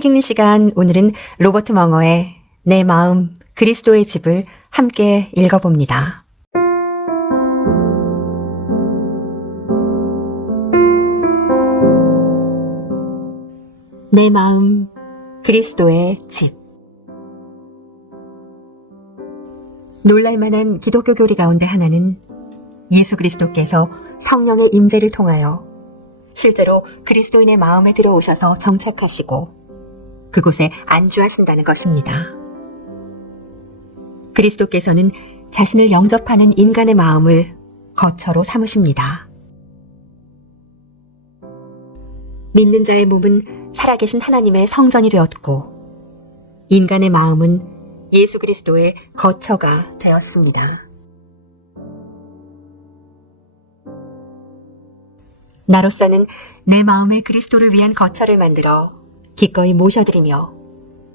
책 읽는 시간, 오늘은 로버트 멍어의 내 마음 그리스도의 집을 함께 읽어봅니다. 내 마음 그리스도의 집. 놀랄만한 기독교 교리 가운데 하나는 예수 그리스도께서 성령의 임재를 통하여 실제로 그리스도인의 마음에 들어오셔서 정착하시고 그곳에 안주하신다는 것입니다. 그리스도께서는 자신을 영접하는 인간의 마음을 거처로 삼으십니다. 믿는 자의 몸은 살아계신 하나님의 성전이 되었고 인간의 마음은 예수 그리스도의 거처가 되었습니다. 나로서는 내 마음에 그리스도를 위한 거처를 만들어 기꺼이 모셔드리며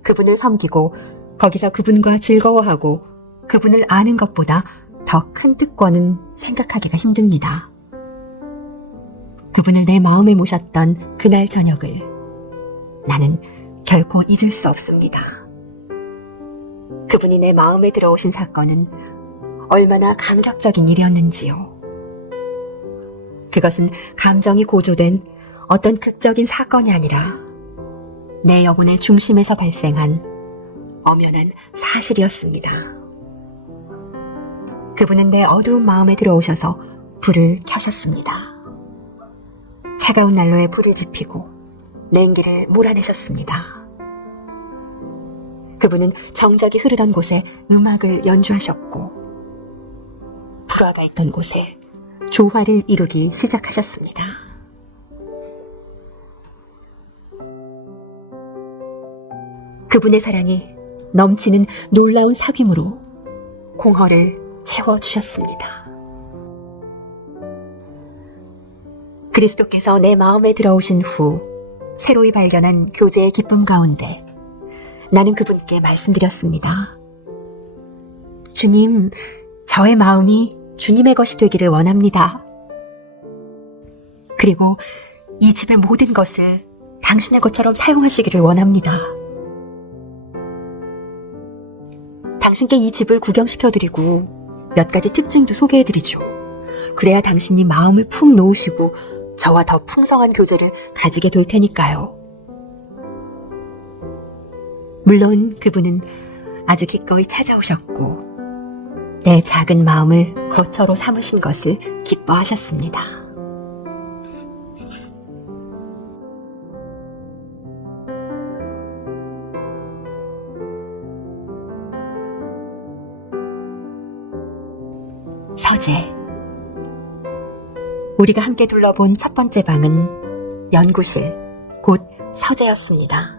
그분을 섬기고 거기서 그분과 즐거워하고 그분을 아는 것보다 더 큰 특권은 생각하기가 힘듭니다. 그분을 내 마음에 모셨던 그날 저녁을 나는 결코 잊을 수 없습니다. 그분이 내 마음에 들어오신 사건은 얼마나 감격적인 일이었는지요. 그것은 감정이 고조된 어떤 극적인 사건이 아니라 내 영혼의 중심에서 발생한 엄연한 사실이었습니다. 그분은 내 어두운 마음에 들어오셔서 불을 켜셨습니다. 차가운 난로에 불을 지피고 냉기를 몰아내셨습니다. 그분은 정적이 흐르던 곳에 음악을 연주하셨고 불화가 있던 곳에 조화를 이루기 시작하셨습니다. 그분의 사랑이 넘치는 놀라운 사귐으로 공허를 채워주셨습니다. 그리스도께서 내 마음에 들어오신 후 새로이 발견한 교제의 기쁨 가운데 나는 그분께 말씀드렸습니다. 주님, 저의 마음이 주님의 것이 되기를 원합니다. 그리고 이 집의 모든 것을 당신의 것처럼 사용하시기를 원합니다. 당신께 이 집을 구경시켜드리고 몇 가지 특징도 소개해드리죠. 그래야 당신이 마음을 푹 놓으시고 저와 더 풍성한 교제를 가지게 될 테니까요. 물론 그분은 아주 기꺼이 찾아오셨고 내 작은 마음을 거처로 삼으신 것을 기뻐하셨습니다. 서재. 우리가 함께 둘러본 첫 번째 방은 연구실, 곧 서재였습니다.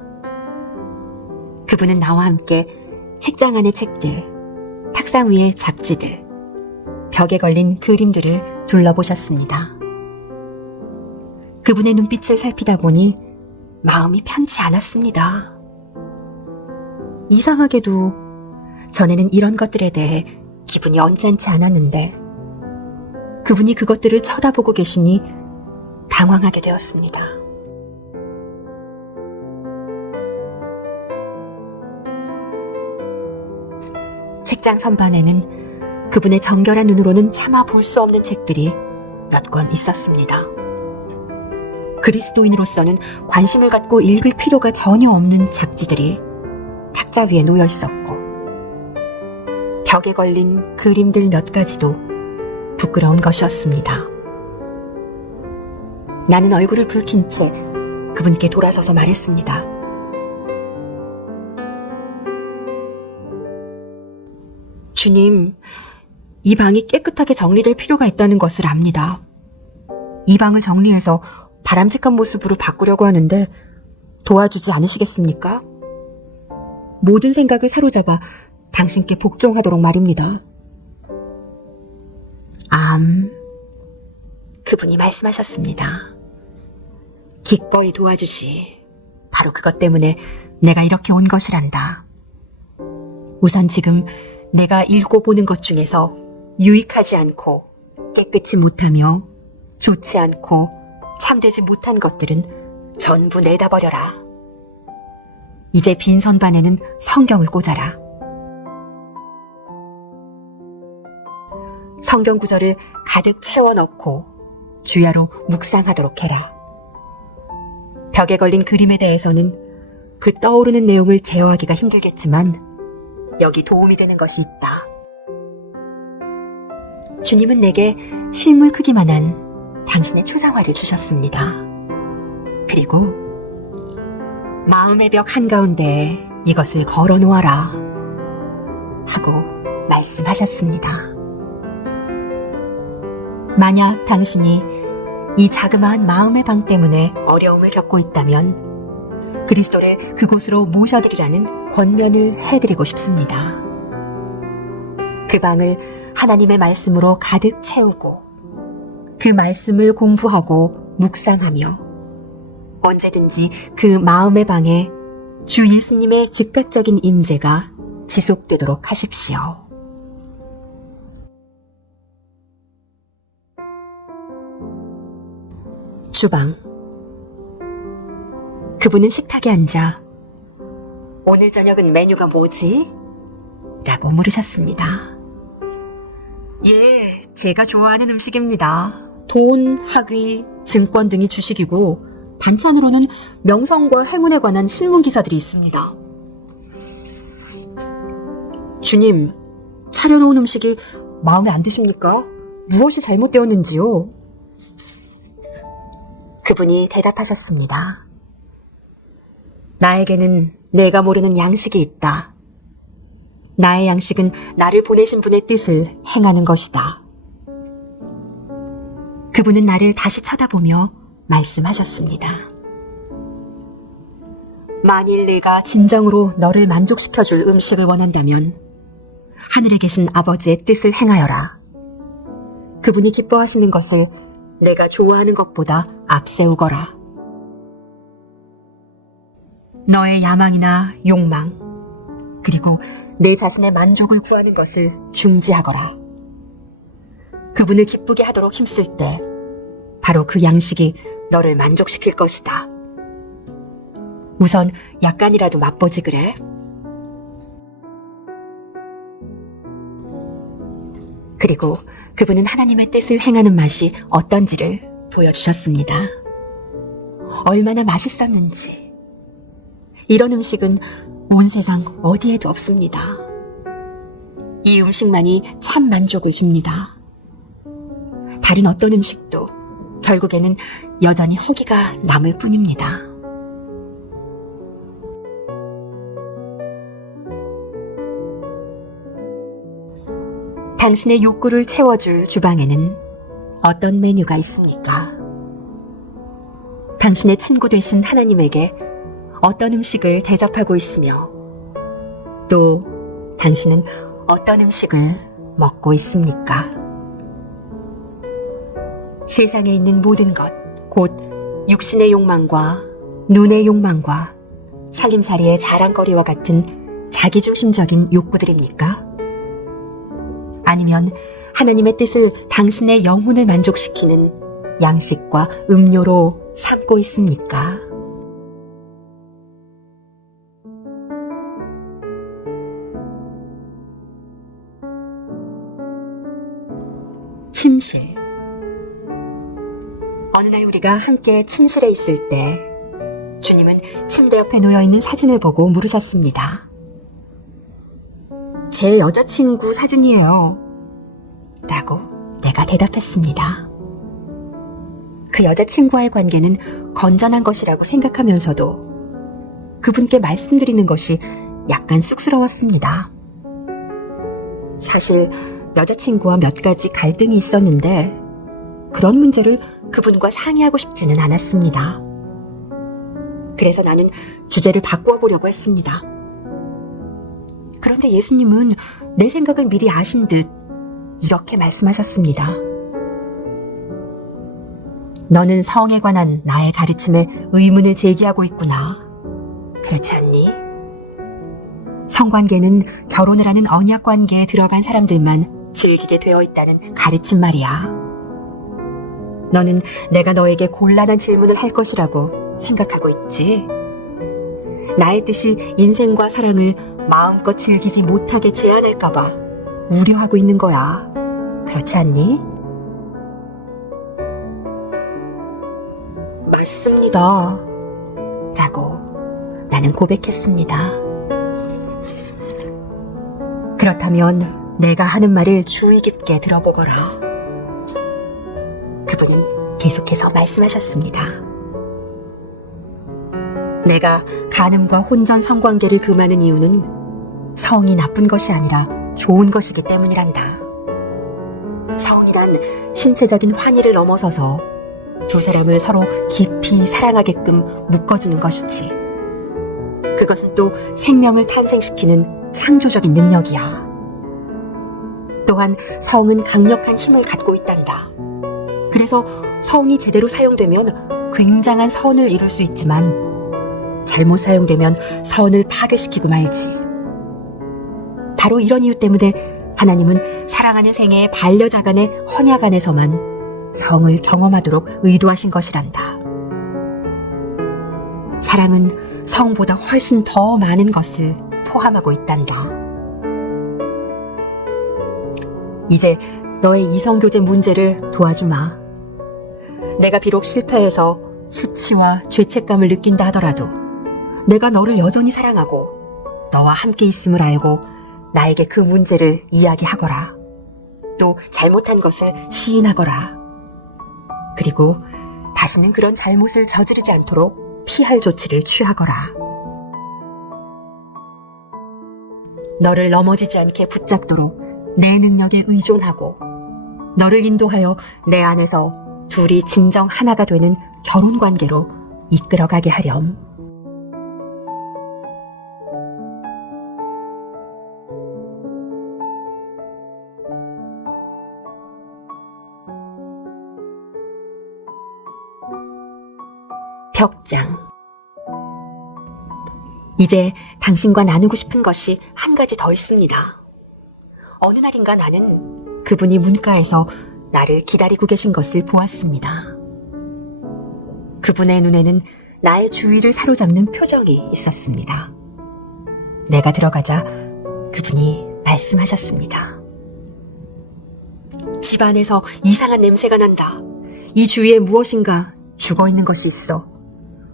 그분은 나와 함께 책장 안의 책들, 탁상 위의 잡지들, 벽에 걸린 그림들을 둘러보셨습니다. 그분의 눈빛을 살피다 보니 마음이 편치 않았습니다. 이상하게도 전에는 이런 것들에 대해 기분이 언짢지 않았는데 그분이 그것들을 쳐다보고 계시니 당황하게 되었습니다. 책장 선반에는 그분의 정결한 눈으로는 차마 볼 수 없는 책들이 몇 권 있었습니다. 그리스도인으로서는 관심을 갖고 읽을 필요가 전혀 없는 잡지들이 탁자 위에 놓여 있었고 벽에 걸린 그림들 몇 가지도 부끄러운 것이었습니다. 나는 얼굴을 붉힌 채 그분께 돌아서서 말했습니다. 주님, 이 방이 깨끗하게 정리될 필요가 있다는 것을 압니다. 이 방을 정리해서 바람직한 모습으로 바꾸려고 하는데 도와주지 않으시겠습니까? 모든 생각을 사로잡아 당신께 복종하도록 말입니다. 그분이 말씀하셨습니다. 기꺼이 도와주시. 바로 그것 때문에 내가 이렇게 온 것이란다. 우선 지금 내가 읽고 보는 것 중에서 유익하지 않고 깨끗이 못하며 좋지 않고 참되지 못한 것들은 전부 내다버려라. 이제 빈 선반에는 성경을 꽂아라. 성경 구절을 가득 채워 넣고 주야로 묵상하도록 해라. 벽에 걸린 그림에 대해서는 그 떠오르는 내용을 제어하기가 힘들겠지만 여기 도움이 되는 것이 있다. 주님은 내게 실물 크기만한 당신의 초상화를 주셨습니다. 그리고 마음의 벽 한가운데에 이것을 걸어 놓아라 하고 말씀하셨습니다. 만약 당신이 이 자그마한 마음의 방 때문에 어려움을 겪고 있다면 그리스도를 그곳으로 모셔드리라는 권면을 해드리고 싶습니다. 그 방을 하나님의 말씀으로 가득 채우고 그 말씀을 공부하고 묵상하며 언제든지 그 마음의 방에 주 예수님의 즉각적인 임재가 지속되도록 하십시오. 주방. 그분은 식탁에 앉아 오늘 저녁은 메뉴가 뭐지? 라고 물으셨습니다. 예, 제가 좋아하는 음식입니다. 돈, 학위, 증권 등이 주식이고 반찬으로는 명성과 행운에 관한 신문 기사들이 있습니다. 주님, 차려놓은 음식이 마음에 안 드십니까? 무엇이 잘못되었는지요? 그분이 대답하셨습니다. 나에게는 내가 모르는 양식이 있다. 나의 양식은 나를 보내신 분의 뜻을 행하는 것이다. 그분은 나를 다시 쳐다보며 말씀하셨습니다. 만일 내가 진정으로 너를 만족시켜줄 음식을 원한다면 하늘에 계신 아버지의 뜻을 행하여라. 그분이 기뻐하시는 것을 내가 좋아하는 것보다 앞세우거라. 너의 야망이나 욕망, 그리고 내 자신의 만족을 구하는 것을 중지하거라. 그분을 기쁘게 하도록 힘쓸 때 바로 그 양식이 너를 만족시킬 것이다. 우선 약간이라도 맛보지 그래. 그리고 그분은 하나님의 뜻을 행하는 맛이 어떤지를 보여주셨습니다. 얼마나 맛있었는지. 이런 음식은 온 세상 어디에도 없습니다. 이 음식만이 참 만족을 줍니다. 다른 어떤 음식도 결국에는 여전히 허기가 남을 뿐입니다. 당신의 욕구를 채워줄 주방에는 어떤 메뉴가 있습니까? 당신의 친구 되신 하나님에게 어떤 음식을 대접하고 있으며 또 당신은 어떤 음식을 먹고 있습니까? 세상에 있는 모든 것, 곧 육신의 욕망과 눈의 욕망과 살림살이의 자랑거리와 같은 자기중심적인 욕구들입니까? 아니면 하나님의 뜻을 당신의 영혼을 만족시키는 양식과 음료로 삼고 있습니까? 침실. 어느 날 우리가 함께 침실에 있을 때 주님은 침대 옆에 놓여있는 사진을 보고 물으셨습니다. 제 여자친구 사진이에요. 라고 내가 대답했습니다. 그 여자친구와의 관계는 건전한 것이라고 생각하면서도 그분께 말씀드리는 것이 약간 쑥스러웠습니다. 사실 여자친구와 몇 가지 갈등이 있었는데 그런 문제를 그분과 상의하고 싶지는 않았습니다. 그래서 나는 주제를 바꾸어 보려고 했습니다. 그런데 예수님은 내 생각을 미리 아신 듯 이렇게 말씀하셨습니다. 너는 성에 관한 나의 가르침에 의문을 제기하고 있구나. 그렇지 않니? 성관계는 결혼을 하는 언약관계에 들어간 사람들만 즐기게 되어 있다는 가르침 말이야. 너는 내가 너에게 곤란한 질문을 할 것이라고 생각하고 있지? 나의 뜻이 인생과 사랑을 마음껏 즐기지 못하게 제한할까봐 우려하고 있는 거야. 그렇지 않니? 맞습니다. 라고 나는 고백했습니다. 그렇다면 내가 하는 말을 주의 깊게 들어보거라. 그분은 계속해서 말씀하셨습니다. 내가 간음과 혼전 성관계를 금하는 이유는 성이 나쁜 것이 아니라 좋은 것이기 때문이란다. 성이란 신체적인 환희를 넘어서서 두 사람을 서로 깊이 사랑하게끔 묶어주는 것이지. 그것은 또 생명을 탄생시키는 창조적인 능력이야. 또한 성은 강력한 힘을 갖고 있단다. 그래서 성이 제대로 사용되면 굉장한 선을 이룰 수 있지만 잘못 사용되면 선을 파괴시키고 말지. 바로 이런 이유 때문에 하나님은 사랑하는 생애의 반려자간의 헌약 안에서만 성을 경험하도록 의도하신 것이란다. 사랑은 성보다 훨씬 더 많은 것을 포함하고 있단다. 이제 너의 이성교제 문제를 도와주마. 내가 비록 실패해서 수치와 죄책감을 느낀다 하더라도 내가 너를 여전히 사랑하고 너와 함께 있음을 알고 나에게 그 문제를 이야기하거라. 또 잘못한 것을 시인하거라. 그리고 다시는 그런 잘못을 저지르지 않도록 피할 조치를 취하거라. 너를 넘어지지 않게 붙잡도록 내 능력에 의존하고 너를 인도하여 내 안에서 둘이 진정 하나가 되는 결혼관계로 이끌어가게 하렴. 벽장. 이제 당신과 나누고 싶은 것이 한 가지 더 있습니다. 어느 날인가 나는 그분이 문가에서 나를 기다리고 계신 것을 보았습니다. 그분의 눈에는 나의 주위를 사로잡는 표정이 있었습니다. 내가 들어가자 그분이 말씀하셨습니다. 집안에서 이상한 냄새가 난다. 이 주위에 무엇인가 죽어있는 것이 있어.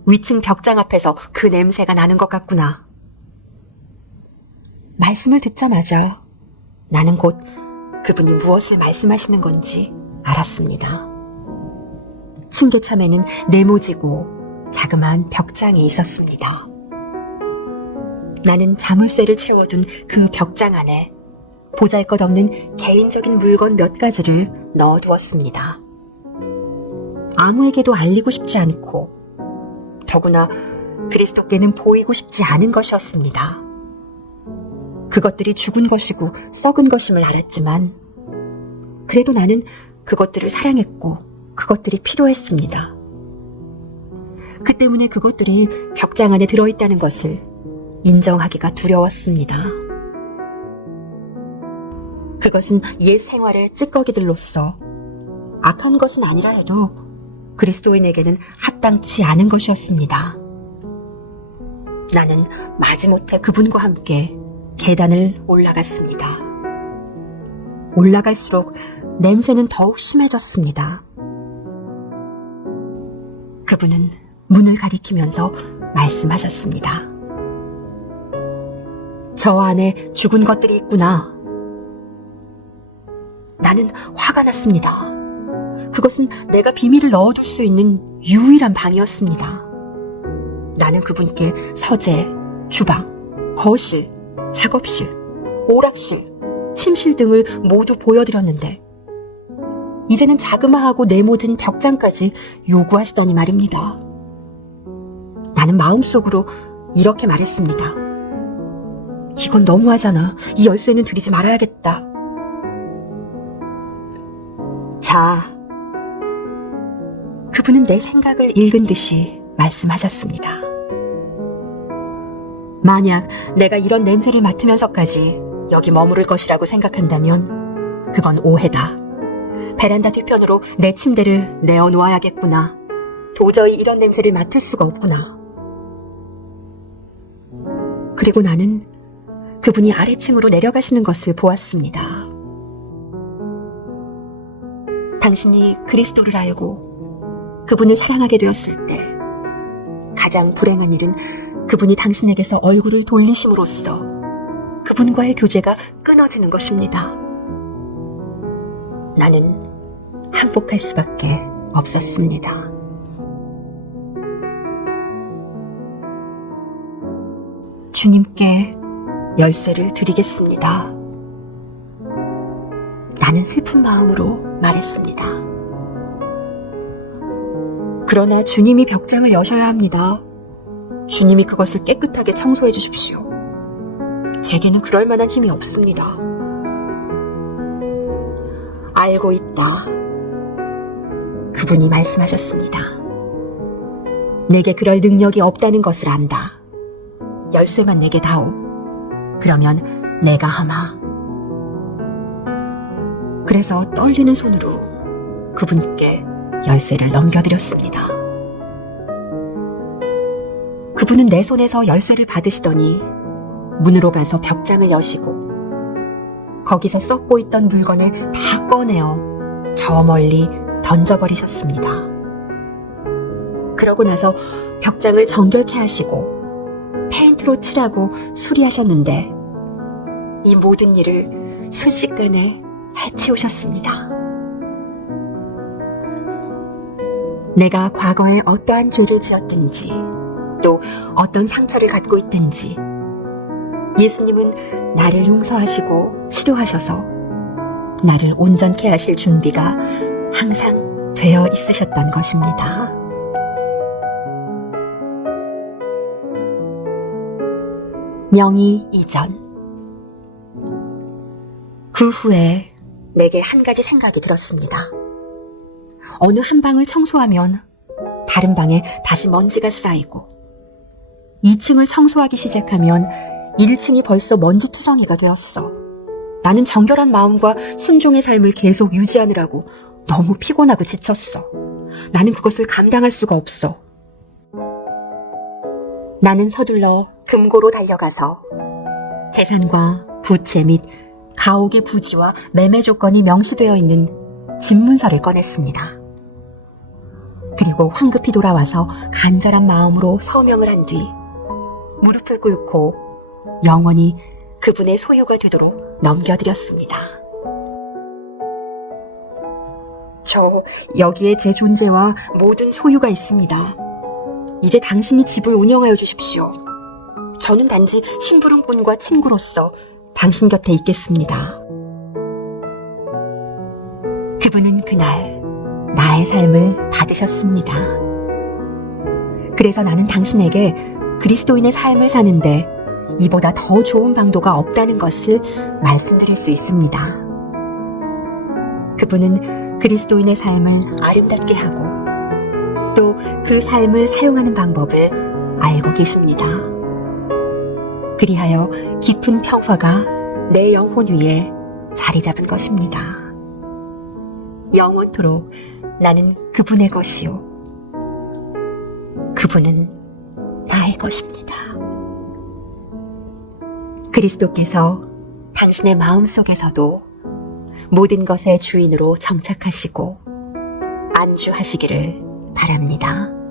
위층 벽장 앞에서 그 냄새가 나는 것 같구나. 말씀을 듣자마자 나는 곧 그분이 무엇을 말씀하시는 건지 알았습니다. 층계참에는 네모지고 자그마한 벽장이 있었습니다. 나는 자물쇠를 채워둔 그 벽장 안에 보잘것없는 개인적인 물건 몇 가지를 넣어두었습니다. 아무에게도 알리고 싶지 않고 더구나 그리스도께는 보이고 싶지 않은 것이었습니다. 그것들이 죽은 것이고 썩은 것임을 알았지만 그래도 나는 그것들을 사랑했고 그것들이 필요했습니다. 그 때문에 그것들이 벽장 안에 들어있다는 것을 인정하기가 두려웠습니다. 그것은 옛 생활의 찌꺼기들로서 악한 것은 아니라 해도 그리스도인에게는 합당치 않은 것이었습니다. 나는 마지못해 그분과 함께 계단을 올라갔습니다. 올라갈수록 냄새는 더욱 심해졌습니다. 그분은 문을 가리키면서 말씀하셨습니다. 저 안에 죽은 것들이 있구나. 나는 화가 났습니다. 그것은 내가 비밀을 넣어둘 수 있는 유일한 방이었습니다. 나는 그분께 서재, 주방, 거실, 작업실, 오락실, 침실 등을 모두 보여드렸는데 이제는 자그마하고 네모진 벽장까지 요구하시더니 말입니다. 나는 마음속으로 이렇게 말했습니다. 이건 너무하잖아. 이 열쇠는 드리지 말아야겠다. 자, 그분은 내 생각을 읽은 듯이 말씀하셨습니다. 만약 내가 이런 냄새를 맡으면서까지 여기 머무를 것이라고 생각한다면 그건 오해다. 베란다 뒤편으로 내 침대를 내어놓아야겠구나. 도저히 이런 냄새를 맡을 수가 없구나. 그리고 나는 그분이 아래층으로 내려가시는 것을 보았습니다. 당신이 그리스도를 알고 그분을 사랑하게 되었을 때 가장 불행한 일은 그분이 당신에게서 얼굴을 돌리심으로써 그분과의 교제가 끊어지는 것입니다. 나는 항복할 수밖에 없었습니다. 주님께 열쇠를 드리겠습니다. 나는 슬픈 마음으로 말했습니다. 그러나 주님이 벽장을 여셔야 합니다. 주님이 그것을 깨끗하게 청소해 주십시오. 제게는 그럴 만한 힘이 없습니다. 알고 있다. 그분이 말씀하셨습니다. 내게 그럴 능력이 없다는 것을 안다. 열쇠만 내게 다오. 그러면 내가 하마. 그래서 떨리는 손으로 그분께 열쇠를 넘겨드렸습니다. 그분은 내 손에서 열쇠를 받으시더니 문으로 가서 벽장을 여시고 거기서 썩고 있던 물건을 다 꺼내어 저 멀리 던져버리셨습니다. 그러고 나서 벽장을 정결케 하시고 페인트로 칠하고 수리하셨는데 이 모든 일을 순식간에 해치우셨습니다. 내가 과거에 어떠한 죄를 지었든지 또 어떤 상처를 갖고 있든지 예수님은 나를 용서하시고 치료하셔서 나를 온전케 하실 준비가 항상 되어 있으셨던 것입니다. 명의 이전. 그 후에 내게 한 가지 생각이 들었습니다. 어느 한 방을 청소하면 다른 방에 다시 먼지가 쌓이고 2층을 청소하기 시작하면 1층이 벌써 먼지투성이가 되었어. 나는 정결한 마음과 순종의 삶을 계속 유지하느라고 너무 피곤하고 지쳤어. 나는 그것을 감당할 수가 없어. 나는 서둘러 금고로 달려가서 재산과 부채 및 가옥의 부지와 매매 조건이 명시되어 있는 집문서를 꺼냈습니다. 그리고 황급히 돌아와서 간절한 마음으로 서명을 한 뒤 무릎을 꿇고 영원히 그분의 소유가 되도록 넘겨드렸습니다. 저 여기에 제 존재와 모든 소유가 있습니다. 이제 당신이 집을 운영하여 주십시오. 저는 단지 심부름꾼과 친구로서 당신 곁에 있겠습니다. 그분은 그날 나의 삶을 받으셨습니다. 그래서 나는 당신에게 그리스도인의 삶을 사는데 이보다 더 좋은 방도가 없다는 것을 말씀드릴 수 있습니다. 그분은 그리스도인의 삶을 아름답게 하고 또 그 삶을 사용하는 방법을 알고 계십니다. 그리하여 깊은 평화가 내 영혼 위에 자리 잡은 것입니다. 영원토록 나는 그분의 것이요 그분은 나의 것입니다. 그리스도께서 당신의 마음속에서도 모든 것의 주인으로 정착하시고 안주하시기를 바랍니다.